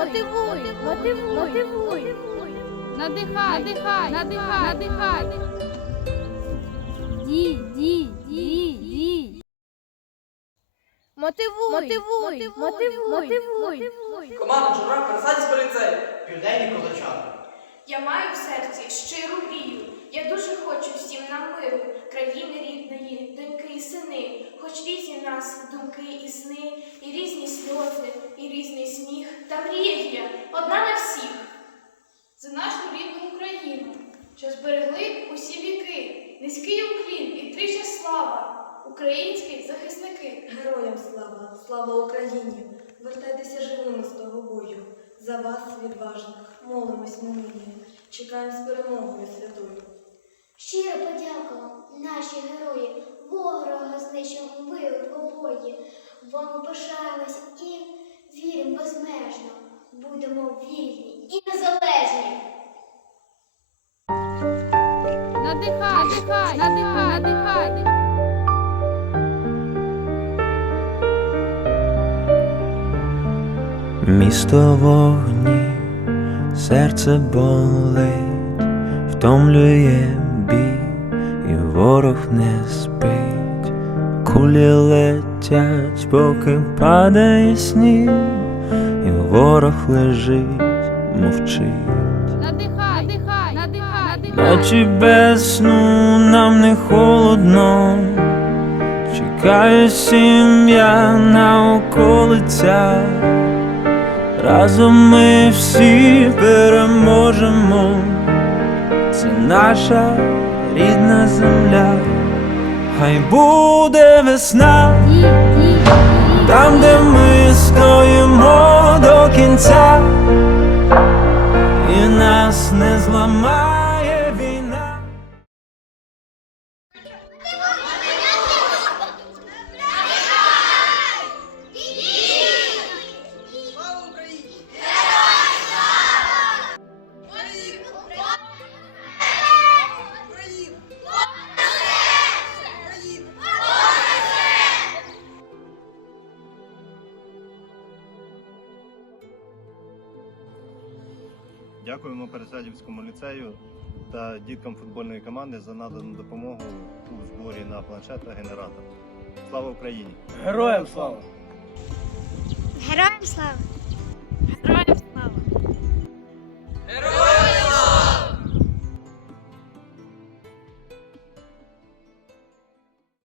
мотивуй, мотивуй, мотивуй. Надихай, надихай, надихай, надихай. Ді, ді, ді, ді. Мотивуй, мотивуй, мотивуй, мотивуй. Команда Жура Персадського ліцею. Південні козачани. Я маю в серці щиру мрію. Я дуже хочу всім нам миру, країни рідної, доньки і сини. Хоч різні нас думки і сни, і різні сльози, українські захисники. Героям слава, слава Україні! Вертайтеся живими з того бою. За вас, відважних, молимось ми нині. Чекаємо з перемогою святою. Щиро подяка, наші герої, ворога знищив вбили двобої. Вам пишаємось і віримо безмежно. Будемо вільні і незалежні. Надихай, надихай, надихай, надихай. Місто в огні, серце болить, втомлює бій, і ворог не спить, кулі летять, поки падає сніг, і ворог лежить, мовчить. Надихай, надихай, надихай, надихай. Ночі без сну нам не холодно, чекає сім'я на околицях. Разом ми всі переможемо, це наша рідна земля, хай буде весна, там, де ми стоїмо до кінця, і нас не зламає Дякуємо Пересадівському ліцею та діткам футбольної команди за надану допомогу у зборі на планшет та генератор. Слава Україні! Героям слава! Героям слава! Героям слава.